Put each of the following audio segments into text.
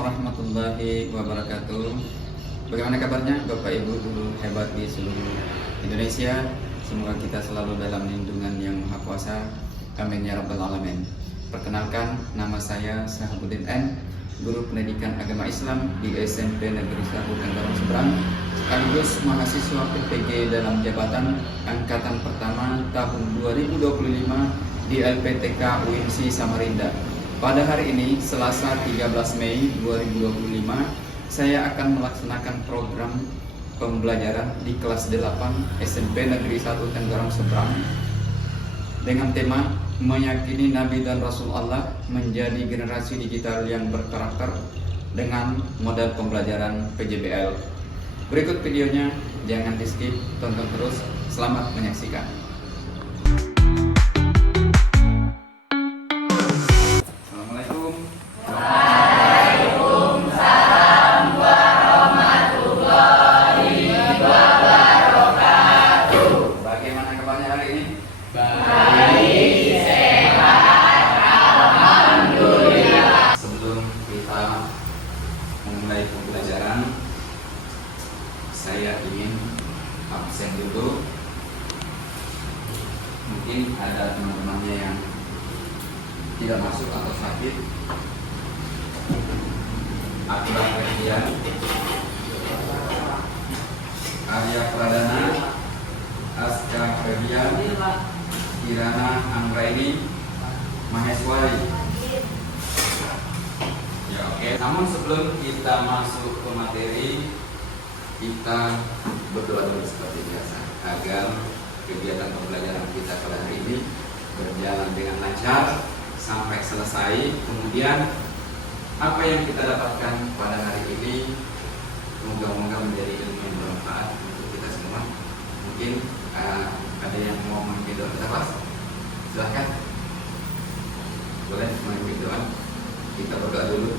warahmatullahi wabarakatuh. Bagaimana kabarnya Bapak Ibu guru hebat di seluruh Indonesia? Semoga kita selalu dalam lindungan yang Maha Kuasa. Amin ya rabbal alamin. Perkenalkan, nama saya Sahabuddin N, guru pendidikan agama Islam di SMP Negeri 1 Tenggarong Seberang, sekaligus mahasiswa PPG dalam jabatan angkatan pertama tahun 2025 di LPTK UIMSI Samarinda. Pada hari ini, Selasa 13 Mei 2025, saya akan melaksanakan program pembelajaran di kelas 8 SMP Negeri 1 Tenggarong Seberang dengan tema meyakini Nabi dan Rasul Allah menjadi generasi digital yang berkarakter dengan model pembelajaran PJBL. Berikut videonya, jangan di skip, tonton terus. Selamat menyaksikan. Assalamualaikum. Waalaikumsalam warahmatullahi wabarakatuh. Bagaimana kabarnya hari ini? Baik, sehat, alhamdulillah. Sebelum kita memulai pembelajaran, saya ingin absen dulu. Mungkin ada teman-temannya yang tidak masuk atau sakit. Akbar Ferdian, Arya Pradana, Aska Ferdian, Kirana Anggraini, Maheswari. Ya, oke. Namun sebelum kita masuk ke materi, kita berdoa dulu seperti biasa agar kegiatan pembelajaran kita pada hari ini berjalan dengan lancar sampai selesai. Kemudian apa yang kita dapatkan pada hari ini moga-moga menjadi ilmu yang bermanfaat untuk kita semua. Mungkin ada yang mau memimpin doa kita, Mas? Silahkan. Boleh memimpin doa. Kita berdoa dulu.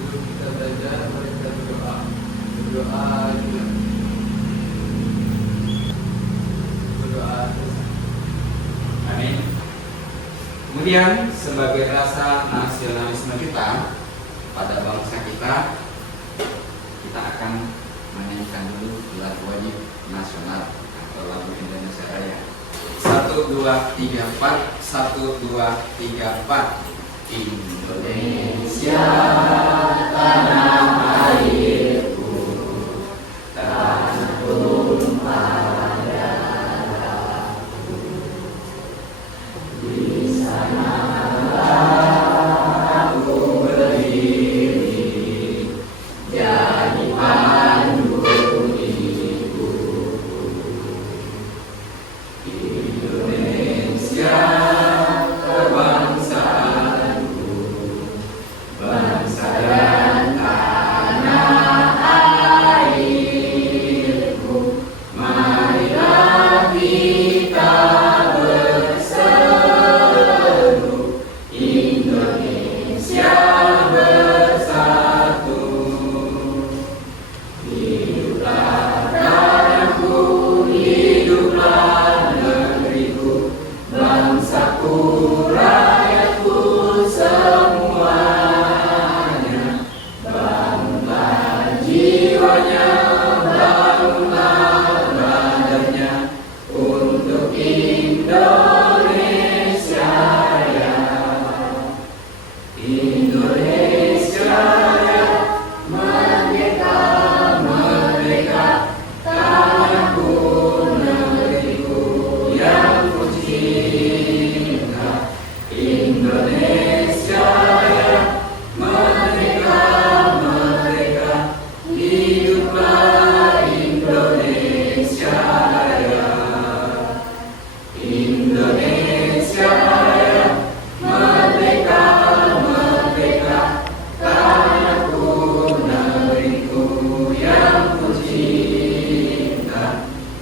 Guru kita belajar, mereka berdoa juga. Berdoa. Amin. Kemudian sebagai rasa nasionalisme kita pada bangsa kita akan menyanyikan dulu lagu wajib nasional atau lagu Indonesia Raya. 1, 2, 3, 4. 1, 2, 3, 4. Indonesia tanah airku, tanah tumpah darahku. Di sanalah aku berdiri, jadi pandu ibu. Indonesia kebangsaanku, bangsa dan tanah airku. Marilah kita berseru, Indonesia bersatu. Hiduplah tanahku, hiduplah negeriku, bangsaku, rakyatku semuanya. Bangunlah jiwanya, bangunlah badannya untuk Indonesia Raya. Indonesia Raya, merdeka, merdeka, tanahku, negeriku yang ku cinta. Indonesia Raya, merdeka, merdeka, hiduplah Indonesia Raya. Indonesia Raya, merdeka, merdeka, tanahku, negeriku yang ku cinta.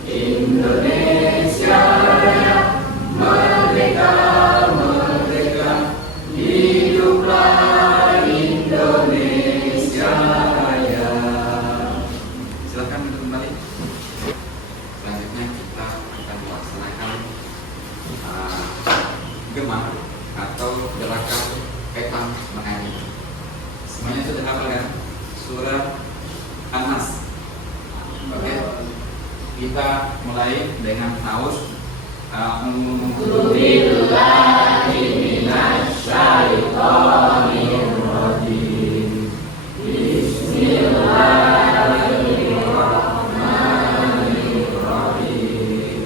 Indonesia Raya, merdeka, merdeka, hiduplah Indonesia Raya. Silakan untuk kembali. Selanjutnya kita akan melaksanakan gema atau gerakan pegang mengaji. Semuanya sudah hafal kan? Surah An-Nas. Oke. Kita mulai dengan taus. A'udzu billahi minasyaitonir rajim. Bismillahirrahmanirrahim.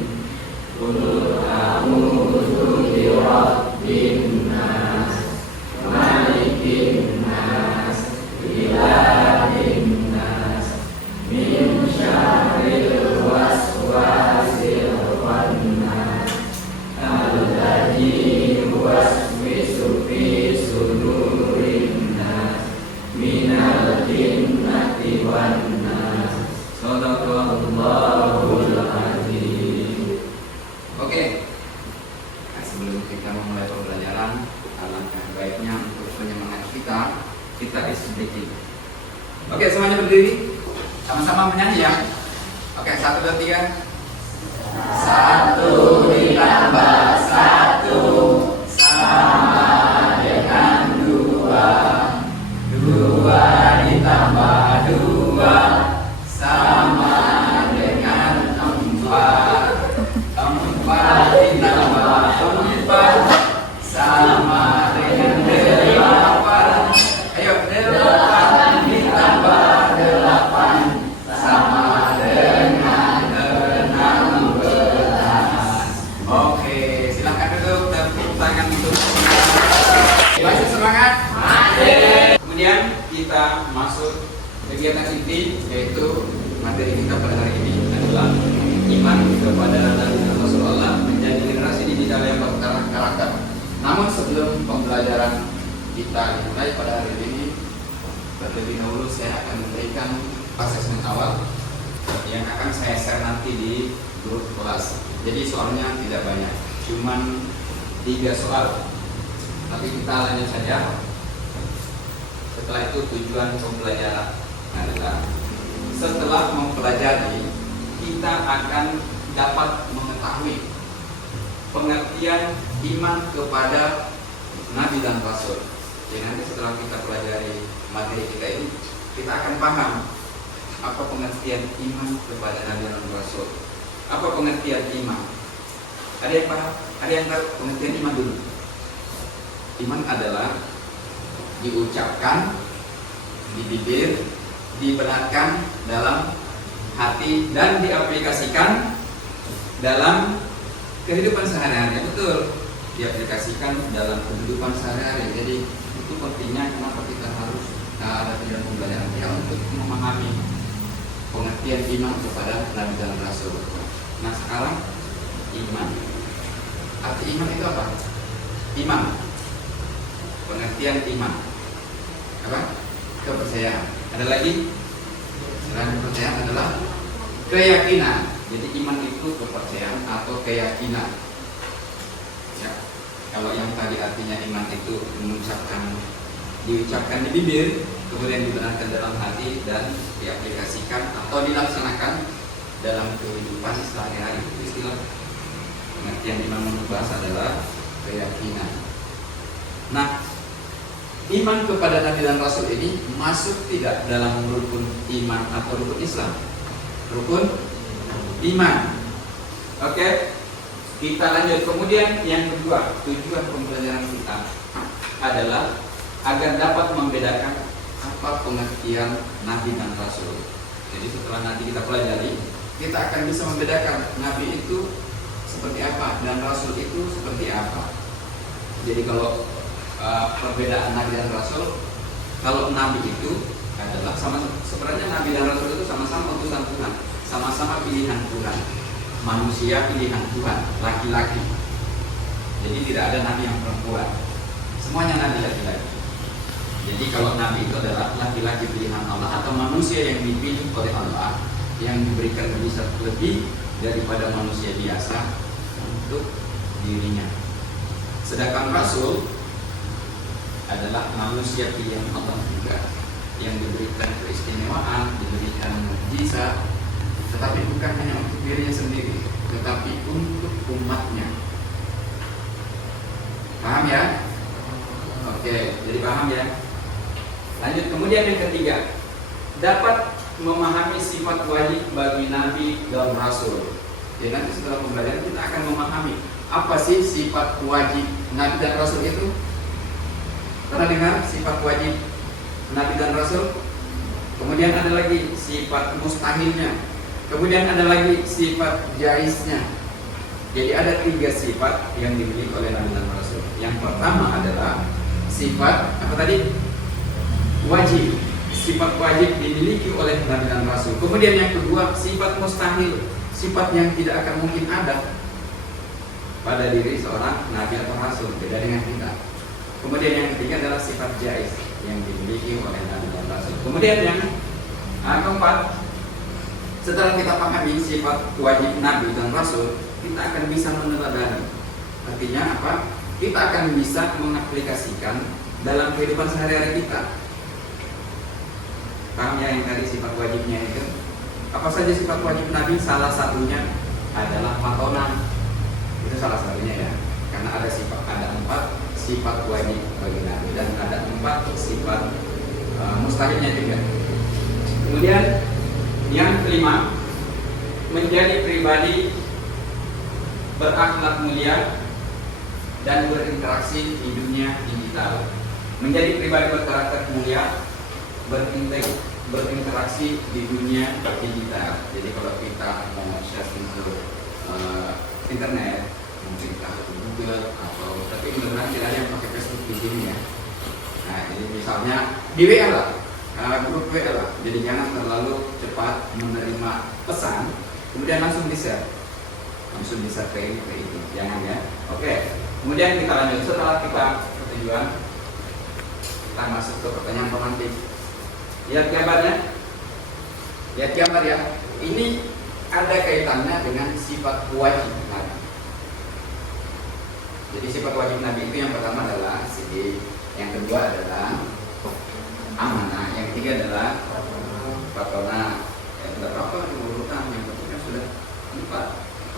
Qul a'udzu birabbin nas, malikin nas, ilahin nas, min syarril waswasil khannas, alladzi yuwaswisu fi sudurin nas, minal jinnati wan nas. Shadaqallahul azim. Oke. Nah, sebelum kita memulai pembelajaran, alangkah baiknya untuk penyemangat kita isi sedikit. Oke, semuanya berdiri. Sama-sama menyanyi ya. Oke, 1, 2, 3. 1 ditambah 1 sama dengan 2. 2 ditambah 2 sama dengan 4. 4 ditambah 4 sama dengan 8. Ayo, 8 ditambah 8 sama dengan 16. oke, silakan duduk dan tepuk tangan untuk masih semangat. Kemudian kita masuk kegiatan inti, yaitu materi kita pada hari ini adalah iman kepada Nabi dan Rasulullah menjadi generasi digital yang berkarakter. Namun sebelum pembelajaran kita dimulai pada hari ini, terlebih dahulu saya akan memberikan asesmen awal yang akan saya share nanti di grup kelas. Jadi soalnya tidak banyak, cuman 3 soal. Tapi kita lanjut saja. Setelah itu tujuan pembelajaran adalah setelah mempelajari kita akan dapat mengetahui pengertian iman kepada Nabi dan Rasul. Jadi nanti setelah kita pelajari materi kita ini, kita akan paham apa pengertian iman kepada Nabi dan Rasul. Apa pengertian iman? Ada yang paham? Ada yang tahu pengertian iman dulu? Iman adalah diucapkan di bibir, dibenarkan dalam hati, dan diaplikasikan dalam kehidupan sehari-hari. Betul, diaplikasikan dalam kehidupan sehari-hari. Jadi itu pentingnya kenapa kita harus ada tujuan pembelajaran ya, untuk memahami pengertian iman kepada Nabi dan Rasul. Nah sekarang iman, arti iman itu apa? Iman, pengertian iman apa? Kepercayaan. Ada lagi selain kepercayaan adalah keyakinan. Jadi iman itu kepercayaan atau keyakinan ya. Kalau yang tadi artinya iman itu diucapkan di bibir, kemudian dibenarkan dalam hati dan diaplikasikan atau dilaksanakan dalam kehidupan sehari-hari. Itu istilah pengertian iman menurut bahasa adalah keyakinan. Nah, iman kepada Nabi dan Rasul ini masuk tidak dalam rukun iman atau rukun Islam? Rukun iman. Oke, kita lanjut. Kemudian yang kedua, tujuan pembelajaran kita adalah agar dapat membedakan apa pengertian Nabi dan Rasul. Jadi setelah nanti kita pelajari, kita akan bisa membedakan Nabi itu seperti apa dan Rasul itu seperti apa. Jadi kalau perbedaan Nabi dan Rasul, kalau Nabi itu adalah sebenarnya Nabi dan Rasul itu sama-sama utusan Tuhan, sama-sama pilihan Tuhan, manusia pilihan Tuhan, laki-laki. Jadi tidak ada Nabi yang perempuan, semuanya Nabi laki-laki. Jadi kalau Nabi itu adalah laki-laki pilihan Allah atau manusia yang dipilih oleh Allah, yang diberikan mujizat lebih daripada manusia biasa untuk dirinya. Sedangkan Rasul adalah manusia pilihan Allah juga, yang diberikan keistimewaan, diberikan mujizat, tetapi bukan hanya untuk dirinya sendiri, tetapi untuk umatnya. Paham ya? Oke. Kemudian yang ketiga, dapat memahami sifat wajib bagi nabi dan rasul. Jadi nanti setelah pembelajaran kita akan memahami apa sih sifat wajib nabi dan rasul itu. Pernah dengar sifat wajib nabi dan rasul? Kemudian ada lagi sifat mustahilnya. Kemudian ada lagi sifat jaiznya. Jadi ada 3 sifat yang dimiliki oleh nabi dan rasul. Yang pertama adalah sifat apa tadi? Wajib. Sifat wajib dimiliki oleh nabi dan rasul. Kemudian yang kedua sifat mustahil, sifat yang tidak akan mungkin ada pada diri seorang nabi atau rasul, beda dengan kita. Kemudian yang ketiga adalah sifat jaiz yang dimiliki oleh nabi dan rasul. Kemudian yang keempat, setelah kita pahami sifat wajib nabi dan rasul, kita akan bisa meneladani. Artinya apa? Kita akan bisa mengaplikasikan dalam kehidupan sehari-hari kita. Paham ya yang tadi sifat wajibnya itu? Apa saja sifat wajib nabi? Salah satunya adalah matonan. Itu salah satunya ya. Karena ada 4 sifat wajib bagi nabi dan ada 4 sifat mustahilnya juga. Kemudian yang kelima, menjadi pribadi berakhlak mulia dan berinteraksi di dunia digital. Menjadi pribadi berkarakter mulia, berinteraksi di dunia digital. Jadi kalau kita mau share ke internet, mungkin kita ke Google atau tapi benar-benar tidak ada yang pakai Facebook di sini ya. Nah, jadi misalnya di WA lah, grup WA lah. Jadi jangan terlalu cepat menerima pesan, kemudian langsung di-share ke itu, jangan ya. Oke. Kemudian kita lanjut setelah kita ketujuan, kita masuk ke pertanyaan pemantik. Lihat gambarnya, lihat gambar ya. Ini ada kaitannya dengan sifat wajib nabi. Jadi sifat wajib nabi itu yang pertama adalah sidik, yang kedua adalah amanah, yang ketiga adalah patona, yang berapa urutan, yang ketiga sudah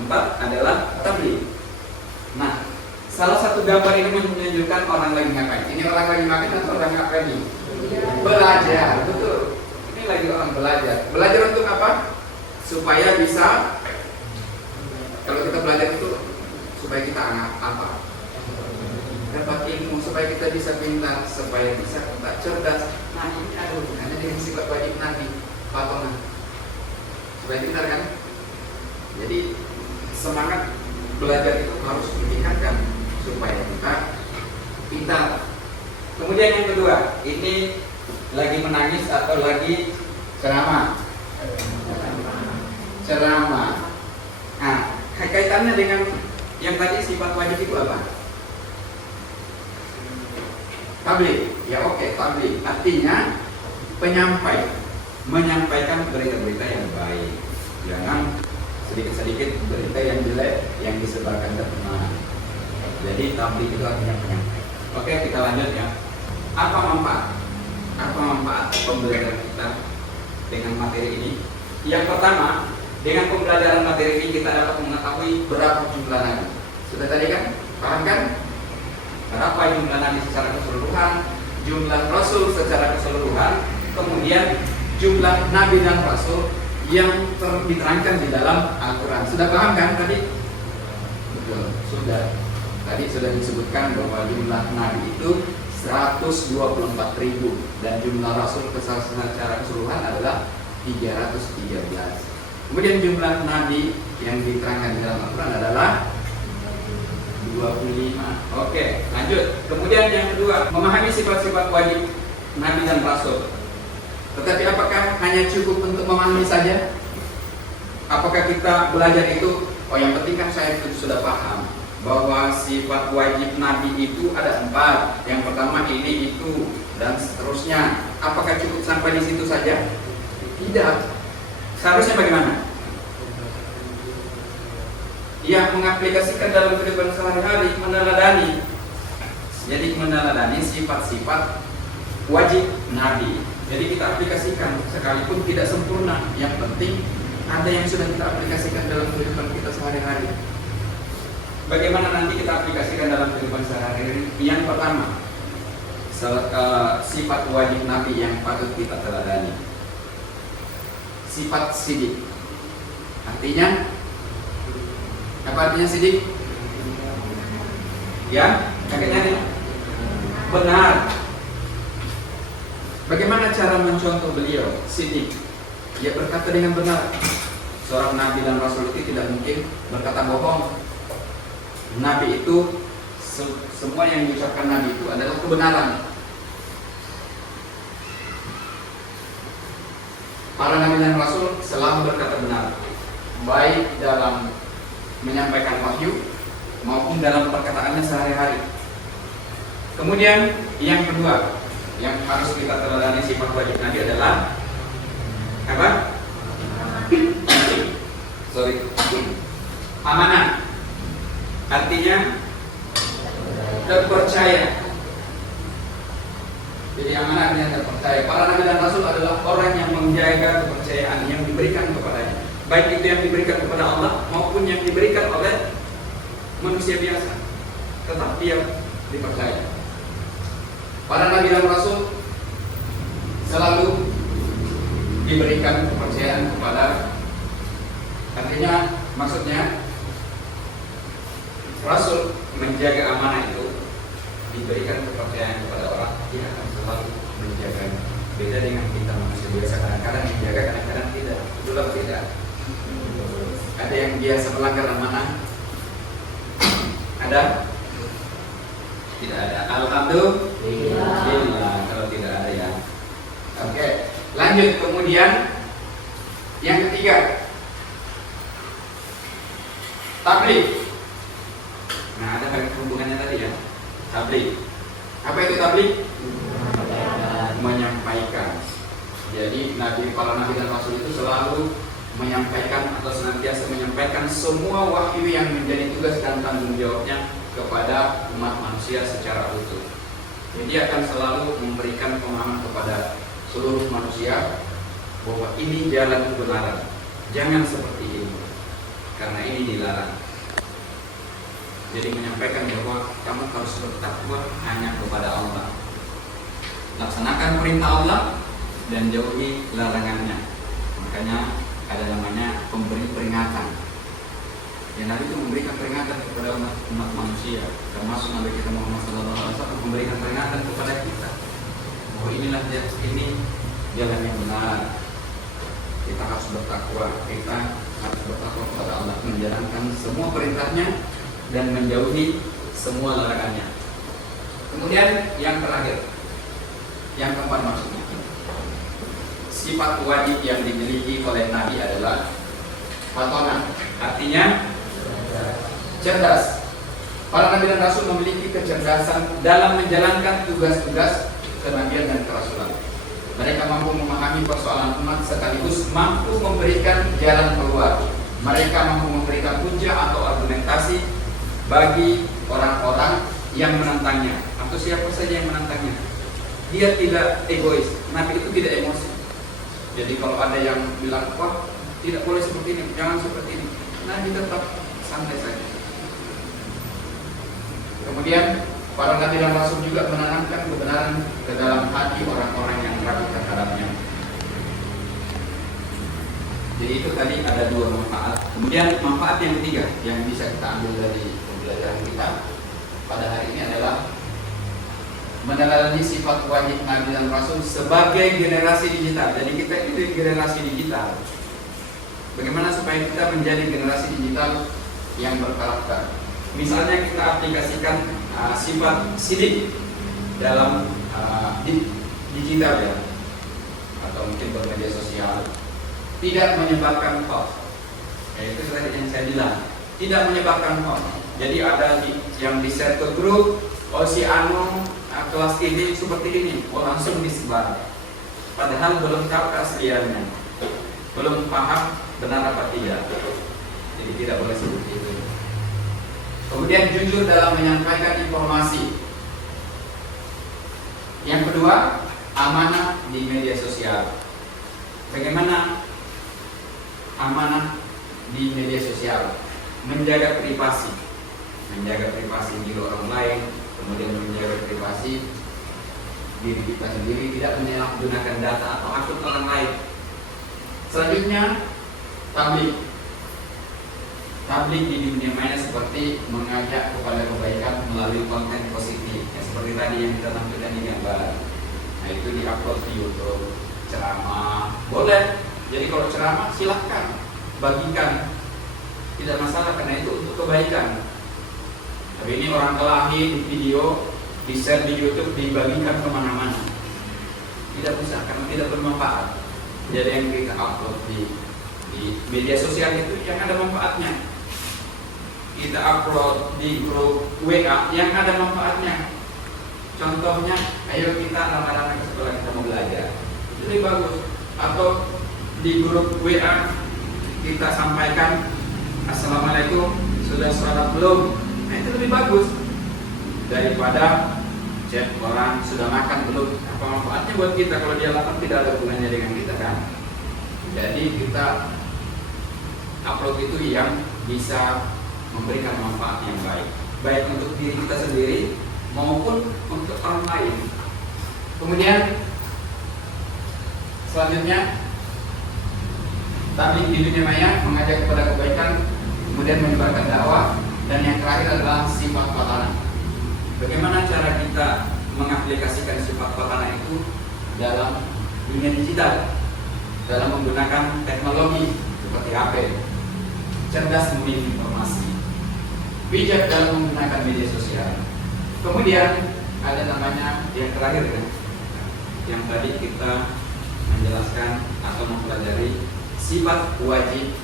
4 adalah tabligh. Nah, salah satu gambar ini menunjukkan orang lagi ngapain. Ini orang lagi makan atau orang ngapain ini? Belajar, betul. Ini lagi orang belajar. Belajar untuk apa? Supaya bisa, kalau kita belajar itu supaya kita apa? Dapat ilmu, supaya kita bisa pintar, supaya bisa kita cerdas. Nah, ini ada hubungannya dengan sifat wajib nabi, patona. Supaya pintar kan? Jadi semangat belajar itu harus ditingkatkan supaya kita pintar. Kemudian yang kedua, ini lagi menangis atau lagi ceramah? Ceramah. Nah, kaitannya dengan yang tadi sifat wajib itu apa? Tabligh. Ya oke, tabligh. Artinya penyampai, menyampaikan berita-berita yang baik. Jangan sedikit-sedikit berita yang jelek yang disebarkan ke teman. Jadi tabligh itu artinya penyampai. Oke, kita lanjut ya. Apa manfaat? Apa manfaat pembelajaran kita dengan materi ini? Yang pertama, dengan pembelajaran materi ini kita dapat mengetahui berapa jumlah nabi. Sudah tadi kan? Paham kan? Berapa jumlah nabi secara keseluruhan, jumlah rasul secara keseluruhan, kemudian jumlah nabi dan rasul yang diterangkan di dalam Al-Quran. Sudah paham kan tadi? Betul, sudah. Tadi sudah disebutkan bahwa jumlah nabi itu 124.000 dan jumlah rasul secara keseluruhan adalah 313. Kemudian jumlah nabi yang diterangkan di dalam Al-Quran adalah 25. Oke, lanjut. Kemudian yang kedua, memahami sifat-sifat wajib nabi dan rasul. Tetapi apakah hanya cukup untuk memahami saja? Apakah kita belajar itu, oh yang penting kan saya sudah paham bahwa sifat wajib nabi itu ada 4. Yang pertama ini, itu, dan seterusnya. Apakah cukup sampai di situ saja? Tidak. Seharusnya bagaimana? Ya, mengaplikasikan dalam kehidupan sehari-hari, meneladani. Jadi meneladani sifat-sifat wajib nabi. Jadi kita aplikasikan, sekalipun tidak sempurna. Yang penting ada yang sudah kita aplikasikan dalam kehidupan kita sehari-hari. Bagaimana nanti kita aplikasikan dalam kehidupan sehari-hari? Yang pertama, sifat wajib Nabi yang patut kita teladani. Sifat sidik. Artinya apa artinya sidik? Ya, kakeknya nih. Benar. Bagaimana cara mencontoh beliau? Sidik. Dia berkata dengan benar. Seorang Nabi dan Rasul itu tidak mungkin berkata bohong. Nabi itu semua yang diucapkan Nabi itu adalah kebenaran. Para Nabi dan Rasul selalu berkata benar, baik dalam menyampaikan wahyu maupun dalam perkataannya sehari-hari. Kemudian yang kedua yang harus kita teladani sifat wajib Nabi adalah apa? Amanah. Artinya terpercaya. Jadi amanah artinya terpercaya. Para Nabi dan Rasul adalah orang yang menjaga kepercayaan yang diberikan kepadanya, baik itu yang diberikan kepada Allah maupun yang diberikan oleh manusia biasa, tetap dia dipercaya. Para Nabi dan Rasul selalu diberikan kepercayaan kepada, artinya maksudnya Rasul menjaga amanah itu diberikan kepercayaan kepada orang, dia akan selalu menjaga. Beda dengan kita manusia biasa, kadang-kadang menjaga, kadang-kadang tidak. Itulah beda. Ada yang biasa melanggar amanah, ada? Tidak ada. Alhamdulillah kalau tidak ada ya. Oke, lanjut. Kemudian yang ketiga, tabligh. Nah, ada hubungannya tadi ya. Tabligh. Apa itu tabligh? Menyampaikan. Jadi para Nabi dan Rasul itu selalu menyampaikan atau senantiasa menyampaikan semua wahyu yang menjadi tugas dan tanggung jawabnya kepada umat manusia secara utuh. Jadi akan selalu memberikan pemahaman kepada seluruh manusia bahwa ini jalan kebenaran. Jangan seperti ini, karena ini dilarang. Jadi menyampaikan bahwa kamu harus bertakwa hanya kepada Allah. Laksanakan perintah Allah dan jauhi larangannya. Makanya ada namanya pemberi peringatan. Ya, Nabi itu memberikan peringatan kepada umat manusia, termasuk Nabi kita Muhammad SAW memberikan peringatan kepada kita bahwa inilah ini jalan yang benar. Kita harus bertakwa, kita harus bertakwa kepada Allah, menjalankan semua perintahnya dan menjauhi semua larangannya. Kemudian yang terakhir, yang keempat maksudnya, sifat wajib yang dimiliki oleh Nabi adalah fatona, artinya cerdas. Para Nabi dan Rasul memiliki kecerdasan dalam menjalankan tugas-tugas kenabian dan kerasulan. Mereka mampu memahami persoalan umat sekaligus mampu memberikan jalan keluar. Mereka mampu memberikan hujah atau argumentasi bagi orang-orang yang menentangnya atau siapa saja yang menentangnya. Dia tidak egois. Nabi itu tidak emosi. Jadi kalau ada yang bilang, wah tidak boleh seperti ini, jangan seperti ini, Nabi tetap santai saja. Kemudian para Nabi dan Rasul juga menanamkan kebenaran ke dalam hati orang-orang yang ragu terhadapnya. Jadi itu tadi ada dua manfaat. Kemudian manfaat yang ketiga yang bisa kita ambil dari pembelajaran kita pada hari ini adalah meneladani sifat wajib Nabi dan Rasul sebagai generasi digital. Jadi kita ini generasi digital. Bagaimana supaya kita menjadi generasi digital yang berkarakter? Misalnya kita aplikasikan sifat sidik dalam digital ya, atau mungkin bermedia sosial, tidak menyebarkan hoax. Itu tadi yang saya bilang, tidak menyebarkan hoax. Jadi ada yang di share ke grup, oh si Anu kelas ini seperti ini, oh langsung disebar. Padahal belum tahu keasliannya, belum paham benar apa tidak. Jadi tidak boleh seperti itu. Kemudian jujur dalam menyampaikan informasi. Yang kedua, amanah di media sosial. Bagaimana amanah di media sosial? Menjaga privasi diri orang lain, kemudian menjaga privasi diri kita sendiri, tidak menyalahgunakan data atau akun orang lain. Selanjutnya, tablik. Tablik di dunia maya seperti mengajak kepada kebaikan melalui konten positif, ya, seperti tadi yang kita tampilkan di gambar. Nah, itu diupload di YouTube. Ceramah boleh. Jadi kalau ceramah silahkan bagikan, tidak masalah karena itu untuk kebaikan. Tapi ini orang kelahi di video, di share di YouTube, dibagikan kemana-mana, tidak bisa karena tidak bermanfaat. Jadi yang kita upload di media sosial itu yang ada manfaatnya. Kita upload di grup WA yang ada manfaatnya. Contohnya, ayo kita lama-lama ke sekolah, kita mau belajar, itu lebih bagus. Atau di grup WA kita sampaikan, Assalamualaikum, sudah sholat belum? Nah, itu lebih bagus daripada chat orang sudah makan belum. Apa manfaatnya buat kita kalau dia lapar, tidak ada hubungannya dengan kita kan? Jadi kita upload itu yang bisa memberikan manfaat yang baik, baik untuk diri kita sendiri maupun untuk orang lain. Kemudian selanjutnya, tablik di dunia maya, mengajak kepada kebaikan, kemudian menyebarkan dakwah, dan yang terakhir adalah sifat fatana. Bagaimana cara kita mengaplikasikan sifat fatana itu dalam dunia digital, dalam menggunakan teknologi seperti HP, cerdas memilih informasi, bijak dalam menggunakan media sosial. Kemudian ada namanya yang terakhir kan, yang tadi kita menjelaskan atau mempelajari sifat wajib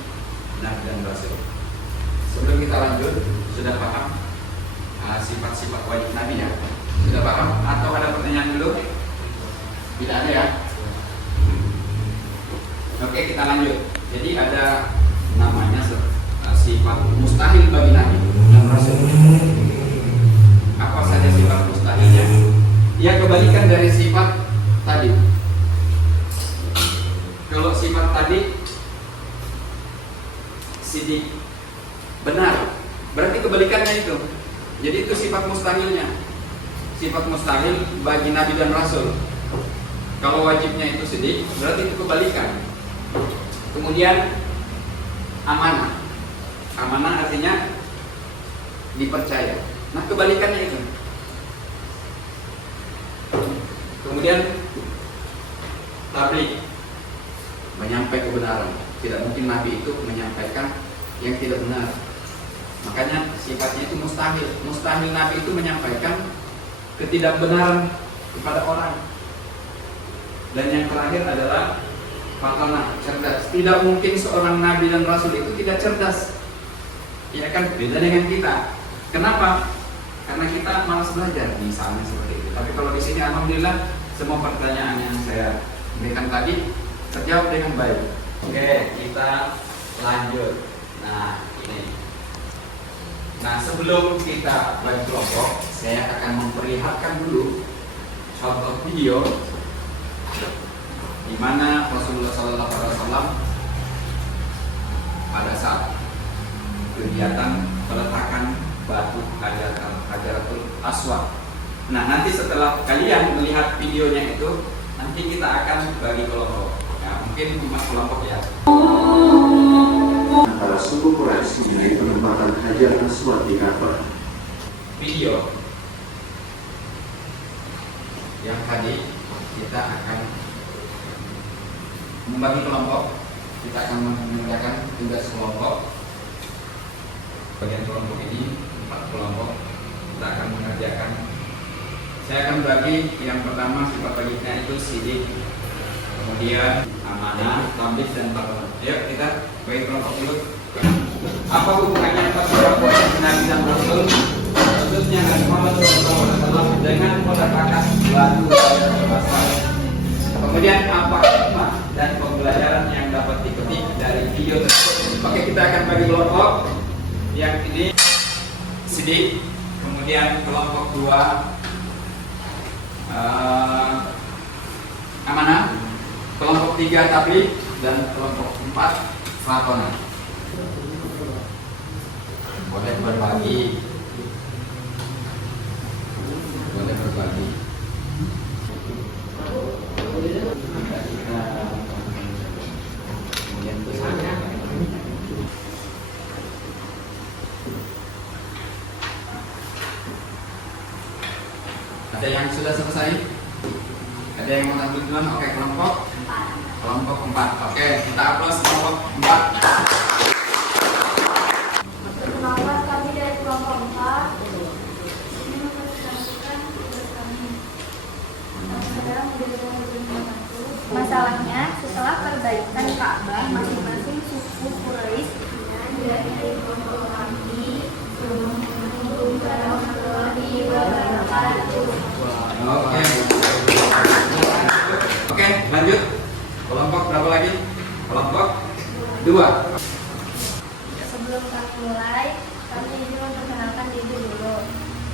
Nabi dan Rasul. Sebelum kita lanjut, sudah paham sifat-sifat wajib Nabi ya? Sudah paham? Atau ada pertanyaan dulu? Tidak ada ya? Oke, kita lanjut. Jadi ada namanya sifat mustahil bagi Nabi dan Rasul. Apa saja sifat mustahilnya? Ya, kebalikan dari sifat tadi. Kalau sifat tadi sidik, benar, berarti kebalikannya itu. Jadi itu sifat mustahilnya. Sifat mustahil bagi Nabi dan Rasul. Kalau wajibnya itu sidik, berarti itu kebalikan. Kemudian amanah. Amanah artinya dipercaya. Nah, kebalikannya itu. Kemudian tablik, menyampaikan kebenaran. Tidak mungkin Nabi itu menyampaikan yang tidak benar. Makanya sifatnya itu mustahil. Mustahil Nabi itu menyampaikan ketidakbenaran kepada orang. Dan yang terakhir adalah fatana, cerdas. Tidak mungkin seorang Nabi dan Rasul itu tidak cerdas. Ya kan, beda dengan kita. Kenapa? Karena kita malas belajar, misalnya seperti itu. Tapi kalau di sini alhamdulillah semua pertanyaan yang saya berikan tadi terjawab dengan baik. Oke, kita lanjut. Nah, ini. Nah, sebelum kita bagi kelompok, saya akan memperlihatkan dulu contoh video di mana Rasulullah SAW pada saat kegiatan peletakan batu Hajaratul Aswad. Nah, nanti setelah kalian melihat videonya itu, nanti kita akan bagi kelompok. Ya, mungkin 4 kelompok ya. Antara suku Quraisy mengenai penempatan Hajar Aswad di Ka'bah. Video yang tadi kita akan membagi kelompok. Kita akan mengerjakan tugas kelompok. Bagian kelompok ini 4 kelompok. Kita akan mengerjakan. Saya akan bagi yang pertama sifat baginya itu sidik, kemudian amanah, tablik, dan fatana. Yuk kita bagi kelompok dulu. Apa hubungannya Nabi dan Rasul, khususnya Nabi Muhammad SAW dengan peletakan batu Hajaratul Aswad? Kemudian apa hikmah dan pembelajaran yang dapat dipetik dari video tersebut? Oke, kita akan bagi kelompok. Yang ini sidik, kemudian kelompok 2 amanah, kelompok 3 tablik, dan kelompok 4 fatana. Boleh berbagi. Ada yang sudah selesai? Ada yang mau lanjut duluan? Oke, kelompok 4. Oke, kita aplaus kelompok 4. Perkenalkan, kami dari kelompok 4 ini mempresentasikan tugas kami. Saudara menjadikan satu. Masalahnya, setelah perbaikan Ka'bah, masing-masing suku Quraisy dari kelompok kami warahmatullahi wabarakatuh. Oke. Oke, lanjut. Kelompok berapa lagi? Kelompok 2. Sebelum kami mulai, kami ingin memperkenalkan diri dulu.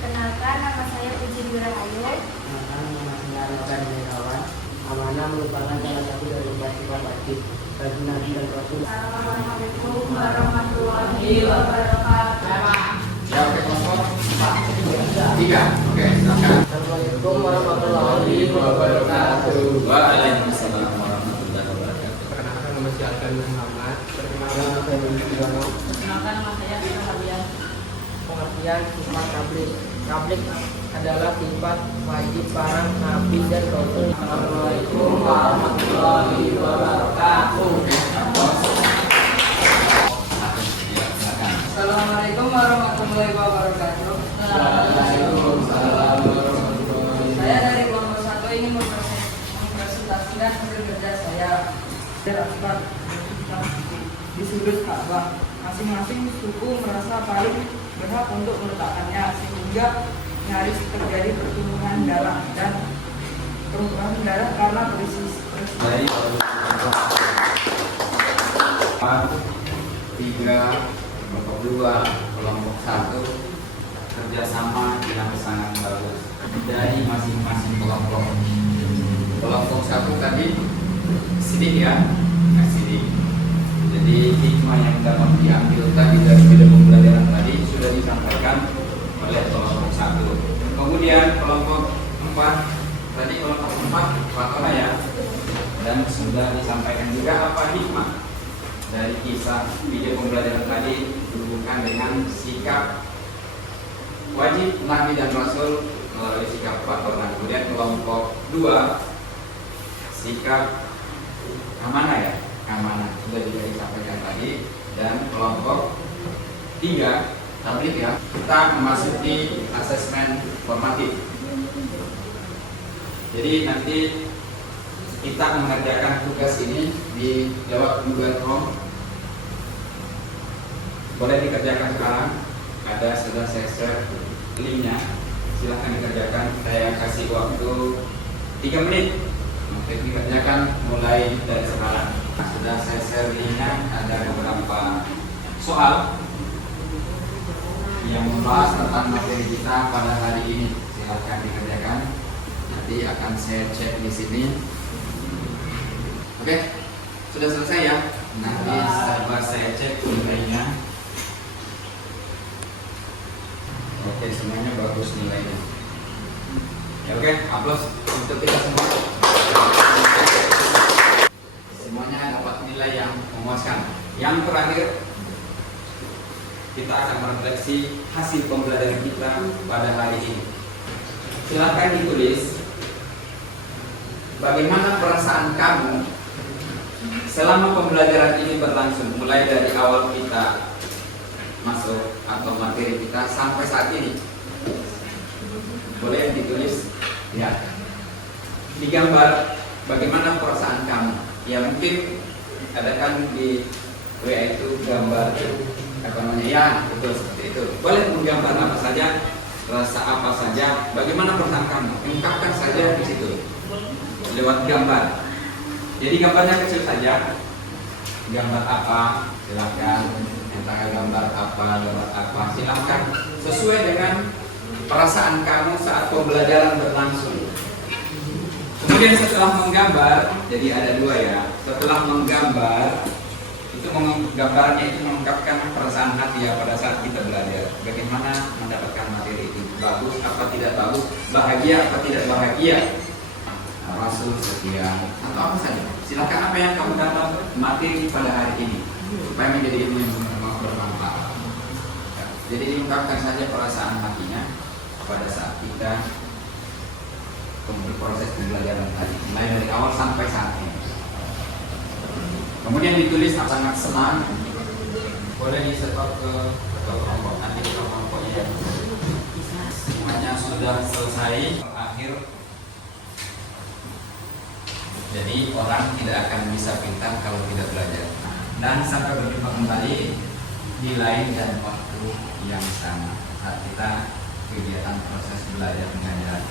Kenalkan, nama saya Puji Durahayu. Nama saya Logan Wirawan. Amanah merupakan salah satu dari sifat wajib bagi Nabi dan Rasul. Assalamualaikum warahmatullahi wabarakatuh. Ya, oke, kelompok 3. Oke, silakan. Assalamualaikum warahmatullahi wabarakatuh. Waalaikumsalam warahmatullahi wabarakatuh. Perkenalkan, nama saya Alkan Muhammad. Nama saya Budi Sudono. Perkenalkan, nama saya Fitra Fabian. Pengertian sifat tablik. Tablik adalah sifat wajib para nabi dan rasul. Assalamualaikum warahmatullahi wabarakatuh. Assalamualaikum warahmatullahi wabarakatuh. Saya dari kelompok 1 ingin mempresentasikan hasil kerja saya. Akbar di sudut Ka'bah. Masing-masing suku merasa paling berhak untuk meletakkannya sehingga nyaris terjadi pertumpahan darah karena krisis. Dari kelompok 3, kelompok 2, kelompok 1 kerjasama yang sangat bagus dari masing-masing kelompok. Kelompok 1 tadi sidik ya, sidik. Jadi hikmah yang dapat diambil tadi dari video pembelajaran tadi sudah disampaikan oleh kelompok 1. Kemudian kelompok 4 tadi kelompok 4 faktornya ya, dan sudah disampaikan juga apa hikmah dari kisah video pembelajaran tadi berhubungan dengan sikap wajib Nabi dan Rasul melalui sikap faktornya. Kemudian kelompok 2 sikap amanah ya, amanah sudah juga disampaikan tadi. Dan kelompok 3 tablik ya, kita memasuki asesmen formatif. Jadi nanti kita mengerjakan tugas ini di lewat Google Chrome. Boleh dikerjakan sekarang. Ada sudah saya share linknya. Silahkan dikerjakan. Saya kasih waktu 3 menit untuk dikerjakan mulai dari sekarang. Sudah saya share linknya. Ada beberapa soal yang membahas tentang materi kita pada hari ini. Silahkan dikerjakan. Nanti akan saya cek di sini. Oke, sudah selesai ya. Nanti saya cek nilainya. Oke, semuanya bagus nilainya. Ya oke, aplaus untuk kita semua. Semuanya dapat nilai yang memuaskan. Yang terakhir, kita akan merefleksi hasil pembelajaran kita pada hari ini. Silakan ditulis bagaimana perasaan kamu selama pembelajaran ini berlangsung, mulai dari awal kita masuk atau materi kita sampai saat ini. Boleh ditulis ya, digambar bagaimana perasaan kamu. Ya mungkin ada kan di WA itu gambar apa namanya ya, betul seperti itu. Boleh menggambar apa saja, rasa apa saja, bagaimana perasaan kamu, ungkapkan saja di situ lewat gambar. Jadi gambarnya kecil saja. Gambar apa silakan, entah gambar apa silakan, sesuai dengan perasaan kamu saat pembelajaran berlangsung. Kemudian setelah menggambar, jadi ada 2 ya. Setelah menggambar, itu gambarnya itu mengungkapkan perasaan hati ya pada saat kita belajar. Bagaimana mendapatkan materi itu, bagus apa tidak bagus, bahagia apa tidak bahagia, Rasul sekian atau apa saja. Silakan apa yang kamu dapat materi pada hari ini supaya menjadi ilmu yang bermanfaat. Jadi diungkapkan saja perasaan hatinya pada saat kita proses pembelajaran tadi, mulai dari awal sampai saat ini. Kemudian ditulis sangat senang, boleh disetor ke ketua kelompok, nanti ketua kelompoknya. Semuanya sudah selesai, akhir. Jadi orang tidak akan bisa pintar kalau tidak belajar. Dan sampai berjumpa kembali di lain dan waktu yang sama saat kita kegiatan proses belajar mengajar.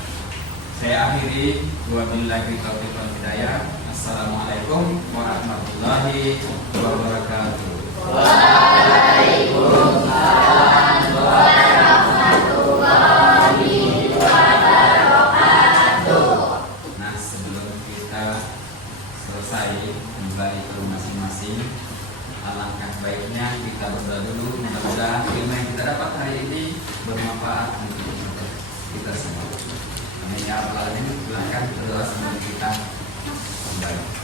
Saya akhiri, wabillahi taufiq wal hidayah. Assalamualaikum warahmatullahi wabarakatuh. Waalaikumsalam warahmatullahi wabarakatuh. Nah, sebelum kita selesai kembali ke masing-masing, alangkah baiknya kita berdoa dulu. Mudah-mudahan ilmu yang kita dapat hari ini bermanfaat untuk kita semua. Amin ya rabbal alamin. Silakan berdoa sebelum kita kembali.